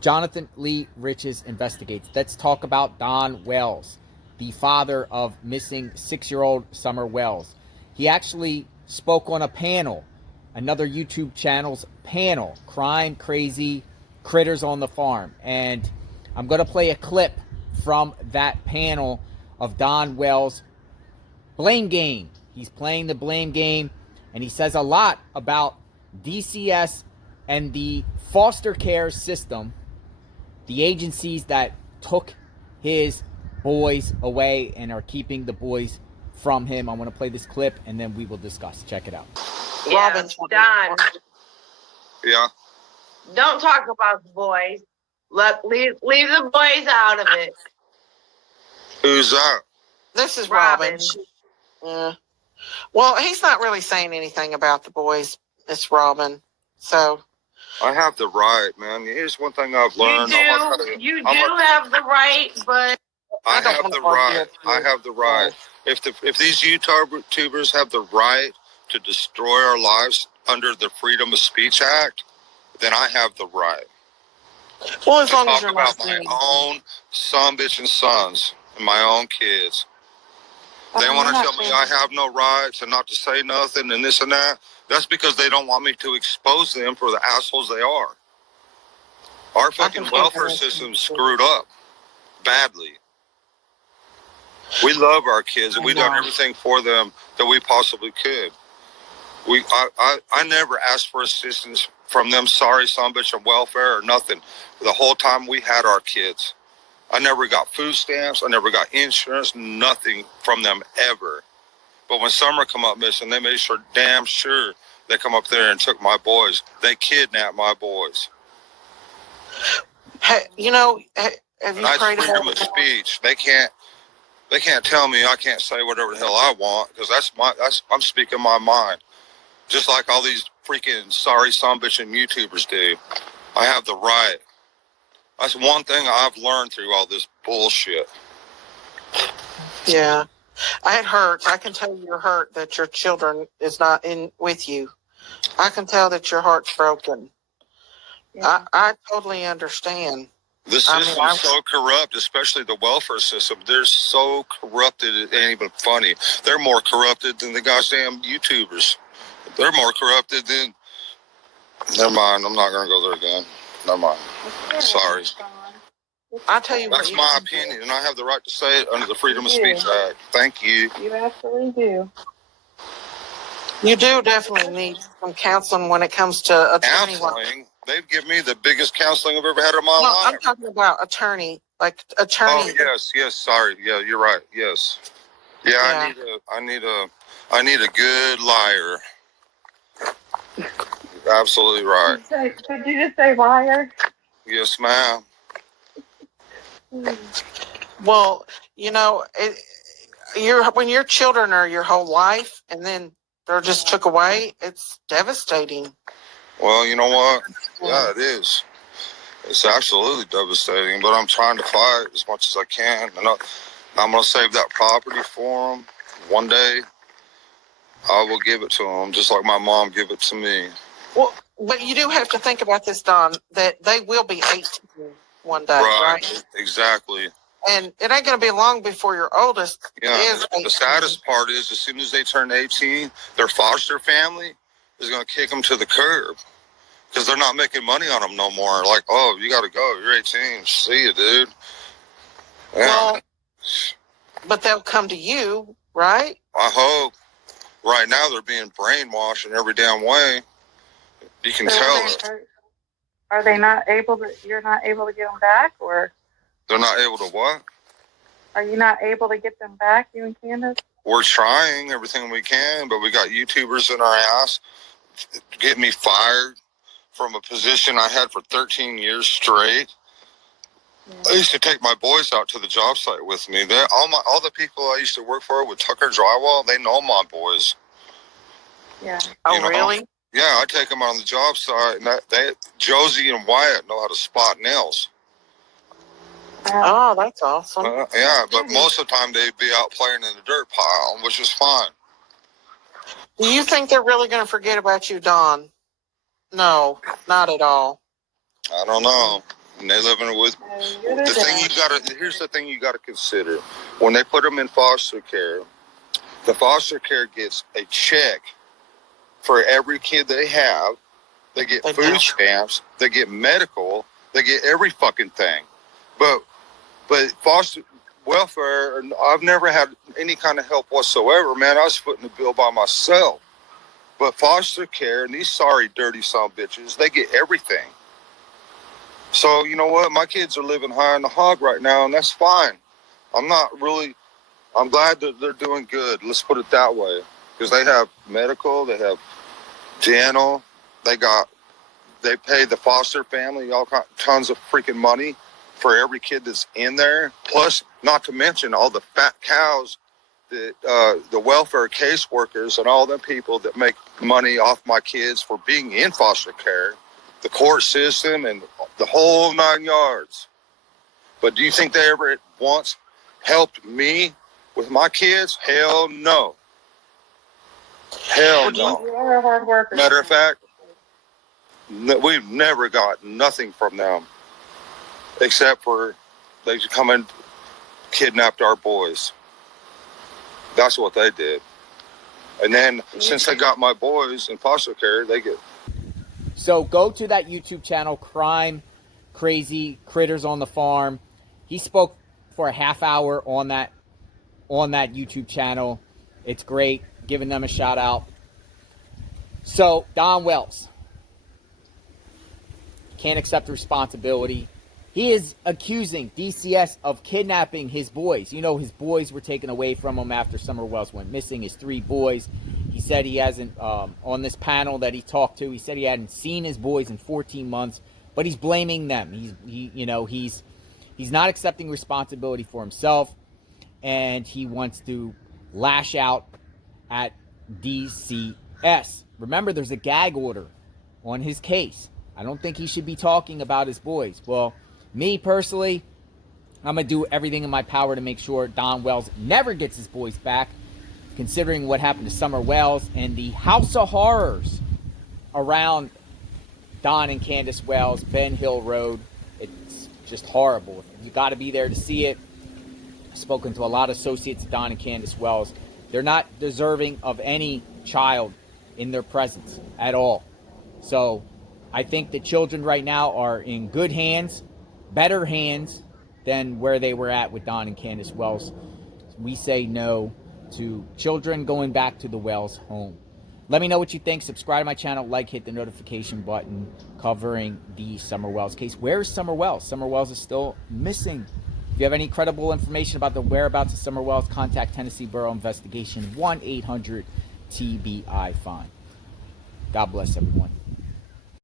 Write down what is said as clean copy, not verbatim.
Jonathan Lee Riches investigates. Let's talk about Don Wells, the father of missing 6-year-old Summer Wells. He actually spoke on a panel, another YouTube channel's panel, Crime Crazy Critters on the Farm. And I'm going to play a clip from that panel of Don Wells' blame game. He's playing the blame game, and he says a lot about DCS and the foster care system, the agencies that took his boys away and are keeping the boys from him. I want to play this clip, and then we will discuss. Check it out. Yeah, Robin, Don. Yeah. Don't talk about the boys. Leave the boys out of it. Who's that? This is Robin. Yeah. Well, he's not really saying anything about the boys. It's Robin. So I have the right, man. Here's one thing I've learned. You do have the right, but I have the right. I have the right. If these YouTubers have the right to destroy our lives under the Freedom of Speech Act, then I have the right. Well, as long as you're not saying my own son, bitch, and sons, and my own kids. They want to tell me I have no rights and not to say nothing and this and that. That's because they don't want me to expose them for the assholes they are. Our fucking welfare system's screwed up badly. We love our kids and we've done everything for them that we possibly could. I never asked for assistance from them, sorry, son, bitch, and welfare or nothing. The whole time we had our kids. I never got food stamps. I never got insurance, nothing from them ever. But when Summer come up missing, they made sure, damn sure, they come up there and took my boys. They kidnapped my boys. Hey, you know, have you prayed freedom of speech. They can't tell me I can't say whatever the hell I want because I'm speaking my mind. Just like all these freaking sorry son bitch and YouTubers do. I have the right. That's one thing I've learned through all this bullshit. Yeah. It hurts. I can tell you're hurt that your children is not in with you. I can tell that your heart's broken. Yeah. I totally understand. The system's so corrupt, especially the welfare system. They're so corrupted, it ain't even funny. They're more corrupted than the goddamn YouTubers. They're more corrupted than... Never mind, I'm not going to go there again. Never mind. Sorry. I'll tell you that's my opinion, and I have the right to say it under the Freedom of Speech Act. Thank you. You absolutely do. You do definitely need some counseling when it comes to attorney. Counseling? They've given me the biggest counseling I've ever had in my life. I'm talking about attorney, like attorney. Oh yes, sorry. Yeah, you're right. Yes. Yeah. I need a good liar. You're absolutely right. Did you just say liar? Yes, ma'am. Well, you know, when your children are your whole life and then they're just took away, it's devastating. Well, you know what? Yeah, it is. It's absolutely devastating, but I'm trying to fight as much as I can. And I'm going to save that property for them. One day, I will give it to them, just like my mom gave it to me. Well, but you do have to think about this, Don, that they will be 18 one day, right? Exactly. And it ain't going to be long before your oldest is 18. The saddest part is as soon as they turn 18, their foster family is going to kick them to the curb because they're not making money on them no more. Like, oh, you got to go. You're 18. See you, dude. Yeah. Well, but they'll come to you, right? I hope. Right now, they're being brainwashed in every damn way. You can tell it. Are they not able to? You're not able to get them back, or they're not able to what? Are you not able to get them back, you and Candus? We're trying everything we can, but we got YouTubers in our ass getting me fired from a position I had for 13 years straight. Yeah. I used to take my boys out to the job site with me. All the people I used to work for with Tucker Drywall, they know my boys. Yeah. Oh, really? Yeah, I take them on the job site, and Josie and Wyatt know how to spot nails. Oh, that's awesome. Yeah, but most of the time they'd be out playing in the dirt pile, which is fine. Do you think they're really going to forget about you, Don? No, not at all. I don't know. and they living with. You're The thing you gotta here's the thing you gotta consider: when they put them in foster care, the foster care gets a check for every kid they have. They get food stamps, they get medical, they get every fucking thing. But foster welfare, I've never had any kind of help whatsoever, man. I was footing the bill by myself. But foster care and these sorry, dirty son of bitches, they get everything. So, you know what? My kids are living high on the hog right now, and that's fine. I'm glad that they're doing good. Let's put it that way. Because they have medical, they have dental, they pay the foster family all tons of freaking money for every kid that's in there. Plus, not to mention all the fat cows that the welfare caseworkers and all them people that make money off my kids for being in foster care, the court system, and the whole 9 yards. But do you think they ever once helped me with my kids? Hell no. Hell no. You are a hard worker. Matter of fact, we've never got nothing from them except for they come and kidnapped our boys. That's what they did. And then since they got my boys in foster care, they get. So go to that YouTube channel, Crime Crazy Critters on the Farm. He spoke for a half hour on that YouTube channel. It's great. Giving them a shout out. So Don Wells can't accept responsibility. He is accusing DCS of kidnapping his boys. You know, his boys were taken away from him after Summer Wells went missing, his 3 boys. He said he hasn't, on this panel that he talked to, he said he hadn't seen his boys in 14 months, but he's blaming them. He's not accepting responsibility for himself, and he wants to lash out at DCS. Remember, there's a gag order on his case. I don't think he should be talking about his boys. Well, me personally, I'm going to do everything in my power to make sure Don Wells never gets his boys back, considering what happened to Summer Wells and the house of horrors around Don and Candus Wells, Ben Hill Road. It's just horrible. You got to be there to see it. I've spoken to a lot of associates of Don and Candus Wells. They're not deserving of any child in their presence at all. So I think the children right now are in good hands, better hands than where they were at with Don and Candus Wells. We say no to children going back to the Wells home. Let me know what you think. Subscribe to my channel, hit the notification button covering the Summer Wells case. Where is Summer Wells? Summer Wells is still missing. If you have any credible information about the whereabouts of Summer Wells, contact Tennessee Borough Investigation 1-800-TBI-FIND. God bless everyone.